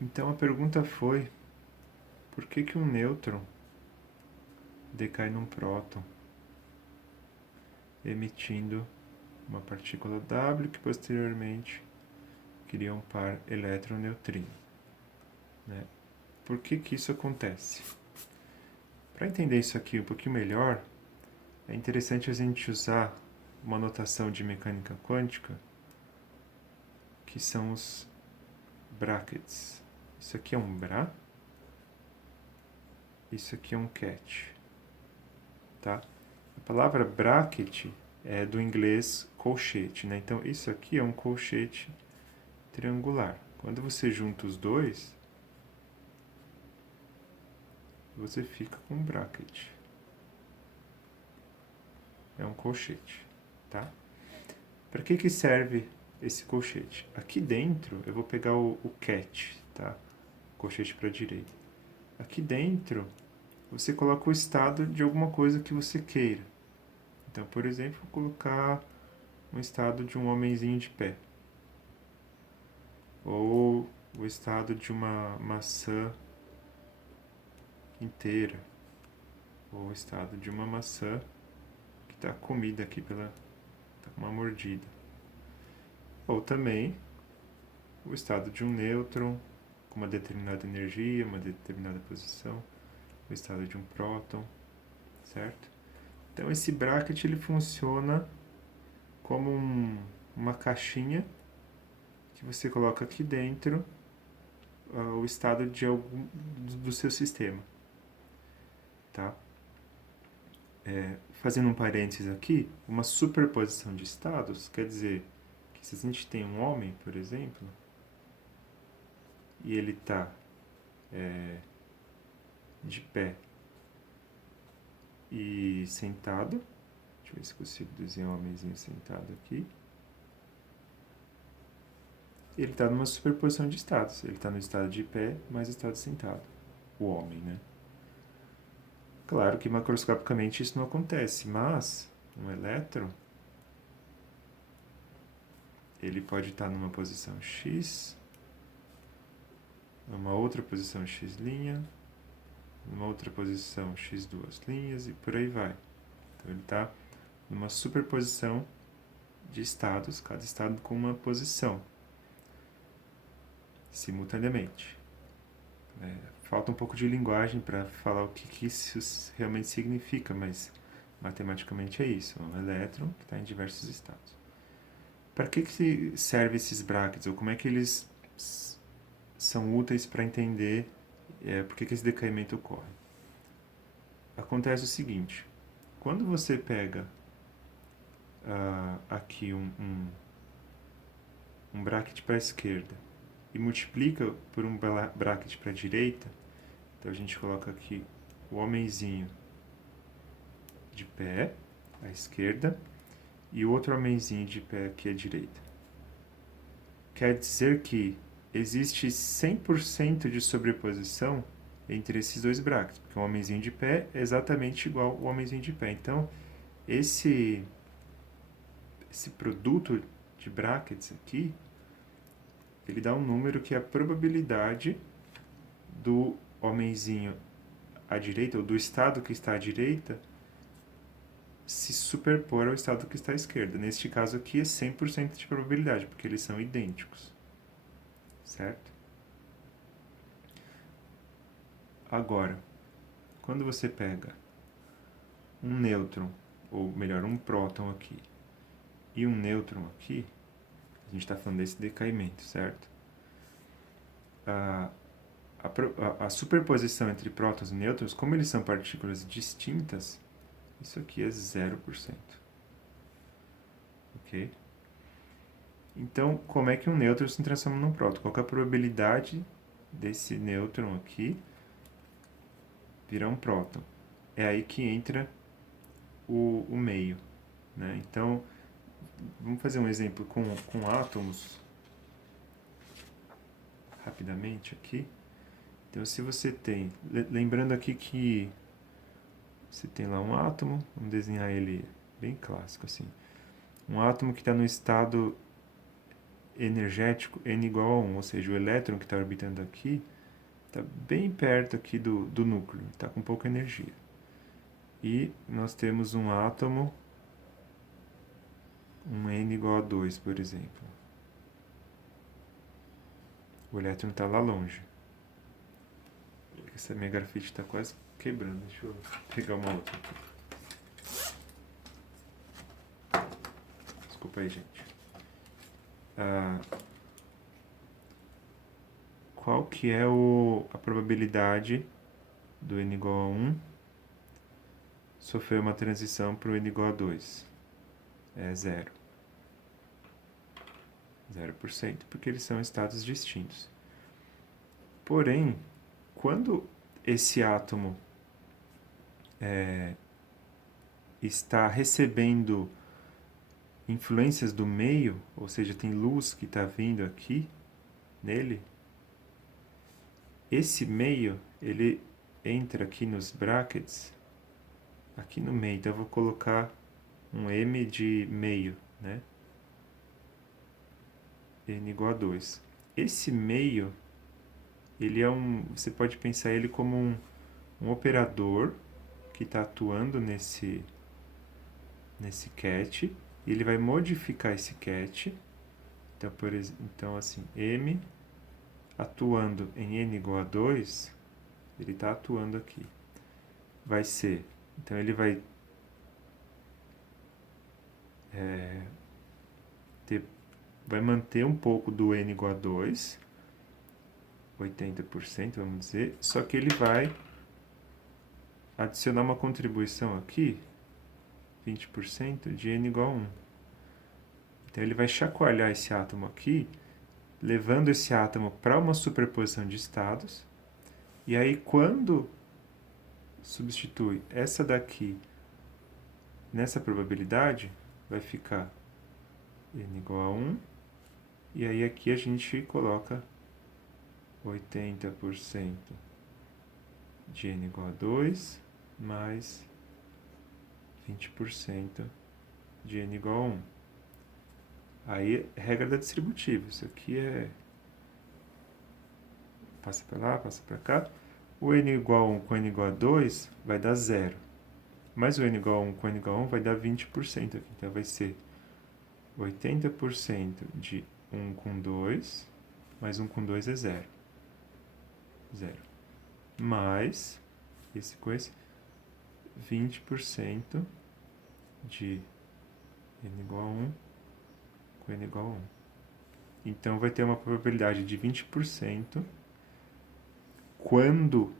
Então a pergunta foi, por que que um nêutron decai num próton, emitindo uma partícula W que posteriormente cria um par elétron-neutrino, né? Por que que isso acontece? Para entender isso aqui um pouquinho melhor, é interessante a gente usar uma notação de mecânica quântica, que são os brackets. Isso aqui é um bra, isso aqui é um ket, tá? A palavra bracket é do inglês colchete, né? Então isso aqui é um colchete triangular. Quando você junta os dois, você fica com um bracket. É um colchete, tá? Para que serve esse colchete? Aqui dentro eu vou pegar o ket, tá? Colchete para a direita. Aqui dentro você coloca o estado de alguma coisa que você queira. Então, por exemplo, vou colocar um estado de um homenzinho de pé. Ou o estado de uma maçã inteira. Ou o estado de uma maçã que está comida aqui pela tá com uma mordida. Ou também o estado de um nêutron com uma determinada energia, uma determinada posição. O estado de um próton, certo? Então esse bracket ele funciona como uma caixinha que você coloca aqui dentro o estado de algum do seu sistema, tá? Fazendo um parênteses aqui, uma superposição de estados quer dizer que se a gente tem um homem, por exemplo, e ele está de pé e sentado, deixa eu ver se consigo desenhar um homenzinho sentado aqui, ele está numa superposição de estados. Ele está no estado de pé, mais estado sentado. O homem, né? Claro que macroscopicamente isso não acontece, mas um elétron ele pode estar numa posição X, numa outra posição X', numa outra posição X duas linhas e por aí vai. Então ele está numa superposição de estados, cada estado com uma posição, simultaneamente. Falta um pouco de linguagem para falar o que isso realmente significa, mas matematicamente é isso, um elétron que está em diversos estados. Para que servem esses brackets, ou como é que eles são úteis para entender por que esse decaimento ocorre? Acontece o seguinte, quando você pega aqui um bracket para a esquerda e multiplica por um bracket para a direita, então a gente coloca aqui o homenzinho de pé à esquerda e o outro homenzinho de pé aqui à direita. Quer dizer que existe 100% de sobreposição entre esses dois brackets, porque o homenzinho de pé é exatamente igual ao homenzinho de pé. Então, esse produto de brackets aqui, ele dá um número que é a probabilidade do homenzinho à direita, ou do estado que está à direita, se superpor ao estado que está à esquerda. Neste caso aqui é 100% de probabilidade, porque eles são idênticos. Certo? Agora, quando você pega um nêutron, ou melhor, um próton aqui, e um nêutron aqui, a gente está falando desse decaimento, certo? A superposição entre prótons e nêutrons, como eles são partículas distintas, isso aqui é 0%. Ok? Então, como é que um nêutron se transforma num próton? Qual é a probabilidade desse nêutron aqui virar um próton? É aí que entra o meio, né? Então, vamos fazer um exemplo com átomos, rapidamente aqui. Então, se você tem, lembrando aqui que você tem lá um átomo, vamos desenhar ele bem clássico assim. Um átomo que está no estado energético N igual a 1, ou seja, o elétron que está orbitando aqui está bem perto aqui do núcleo, está com pouca energia. E nós temos um átomo, um N igual a 2, por exemplo. O elétron está lá longe. Essa minha grafite está quase quebrando. Deixa eu pegar uma outra aqui. Desculpa aí, gente. Qual que é a probabilidade do N igual a 1 sofrer uma transição para o N igual a 2? É 0. 0%, porque eles são estados distintos. Porém, quando esse átomo está recebendo influências do meio, ou seja, tem luz que está vindo aqui nele, esse meio, ele entra aqui nos brackets, aqui no meio. Então eu vou colocar um M de meio, né? N igual a 2. Esse meio, ele é você pode pensar ele como um operador que está atuando nesse ket, e ele vai modificar esse ket. Então, então assim, M atuando em N igual a 2, ele está atuando aqui. Vai ser, então ele vai vai manter um pouco do N igual a 2, 80%, vamos dizer, só que ele vai adicionar uma contribuição aqui, 20% de N igual a 1. Então ele vai chacoalhar esse átomo aqui, levando esse átomo para uma superposição de estados, e aí quando substitui essa daqui nessa probabilidade, vai ficar N igual a 1, e aí aqui a gente coloca 80% de N igual a 2 mais 20% de N igual a 1. Aí, regra da distributiva. Isso aqui passa para lá, passa para cá. O N igual a 1 com N igual a 2 vai dar 0. Mas o N igual a 1 com N igual a 1 vai dar 20% aqui. Então, vai ser 80% de 1 com 2, mais 1 com 2 é 0. 0. Mais, esse com esse, 20% de N igual a 1 com N igual a 1. Então, vai ter uma probabilidade de 20% quando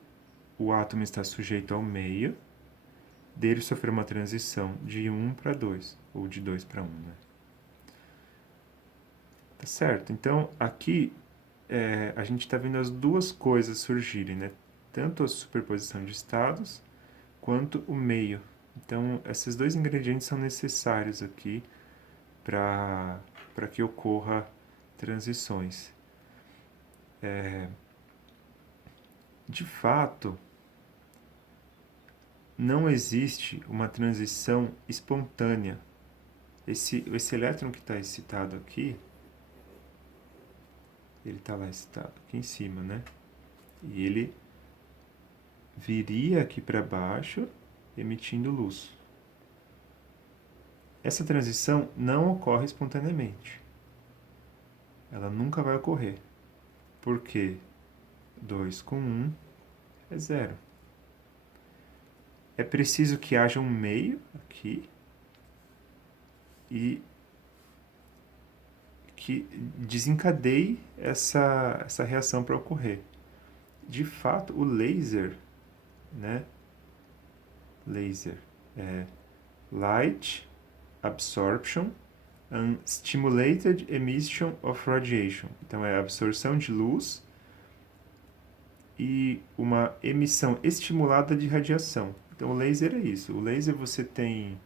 o átomo está sujeito ao meio, dele sofrer uma transição de 1 para 2, ou de 2 para 1, né? Tá certo? Então, aqui a gente está vendo as duas coisas surgirem, né? Tanto a superposição de estados, quanto o meio. Então, esses dois ingredientes são necessários aqui para que ocorra transições. De fato, não existe uma transição espontânea. Esse elétron que está excitado aqui, ele está lá excitado, aqui em cima, né? E ele viria aqui para baixo, emitindo luz. Essa transição não ocorre espontaneamente. Ela nunca vai ocorrer. Porque 2 com 1 é 0. É preciso que haja um meio aqui e que desencadeie essa reação para ocorrer. De fato, o laser, né? Laser é Light Absorption and Stimulated Emission of Radiation. Então, é a absorção de luz e uma emissão estimulada de radiação. Então, o laser é isso. O laser você tem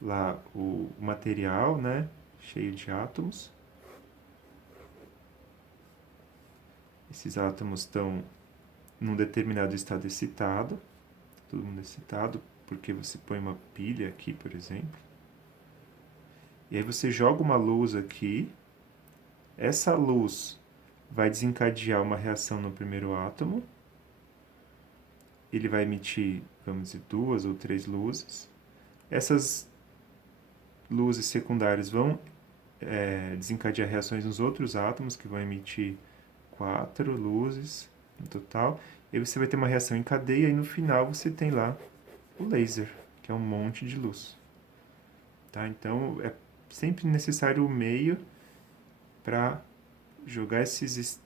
lá o material, né, cheio de átomos. Esses átomos estão num determinado estado excitado. Todo mundo excitado, porque você põe uma pilha aqui, por exemplo. E aí você joga uma luz aqui, essa luz vai desencadear uma reação no primeiro átomo, ele vai emitir, vamos dizer, 2 ou 3 luzes. Essas luzes secundárias vão desencadear reações nos outros átomos, que vão emitir 4 luzes no total. E aí você vai ter uma reação em cadeia e no final você tem lá o laser, que é um monte de luz. Tá? Então é sempre necessário o meio para jogar esses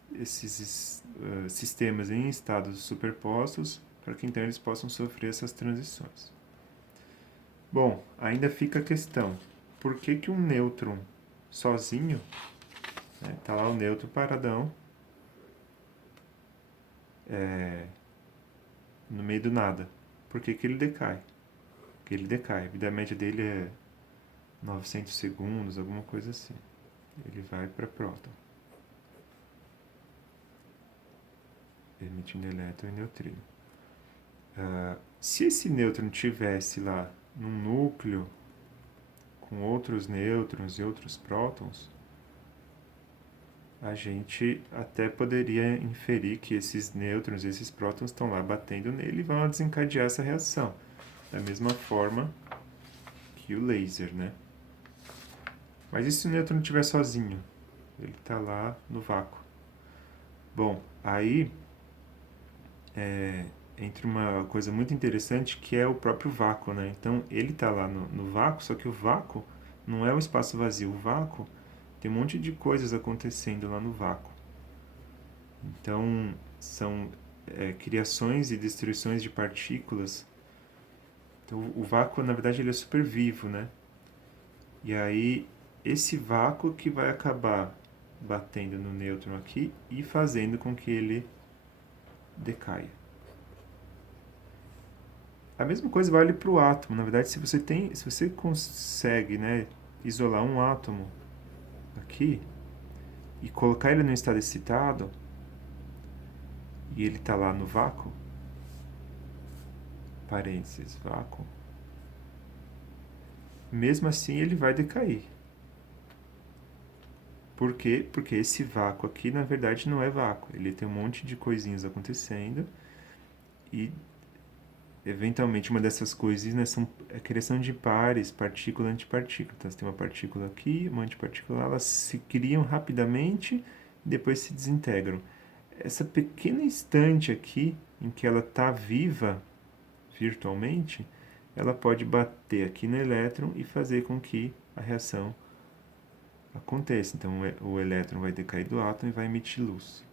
sistemas em estados superpostos para que então eles possam sofrer essas transições. Bom, ainda fica a questão, por que um nêutron sozinho, tá lá o nêutron paradão, no meio do nada, por que ele decai? Porque ele decai, a vida média dele é 900 segundos, alguma coisa assim. Ele vai para próton, emitindo elétron e neutrino. Se esse nêutron tivesse lá num núcleo com outros nêutrons e outros prótons, a gente até poderia inferir que esses nêutrons e esses prótons estão lá batendo nele e vão desencadear essa reação. Da mesma forma que o laser, né? Mas e se o nêutron estiver sozinho? Ele está lá no vácuo. Bom, aí entra uma coisa muito interessante que é o próprio vácuo, né? Então ele está lá no vácuo, só que o vácuo não é o espaço vazio. O vácuo tem um monte de coisas acontecendo lá no vácuo. Então são criações e destruições de partículas. Então o vácuo, na verdade, ele é super vivo, né? E aí esse vácuo que vai acabar batendo no nêutron aqui e fazendo com que ele decaia. A mesma coisa vale para o átomo. Na verdade, se você consegue, né, isolar um átomo aqui e colocar ele no estado excitado e ele está lá no vácuo, parênteses, vácuo, mesmo assim ele vai decair. Por quê? Porque esse vácuo aqui, na verdade, não é vácuo. Ele tem um monte de coisinhas acontecendo e, eventualmente, uma dessas coisinhas, né, são a criação de pares, partícula antipartícula. Então, você tem uma partícula aqui, uma antipartícula, elas se criam rapidamente e depois se desintegram. Essa pequena instante aqui, em que ela está viva virtualmente, ela pode bater aqui no elétron e fazer com que a reação aconteça. Então o elétron vai decair do átomo e vai emitir luz.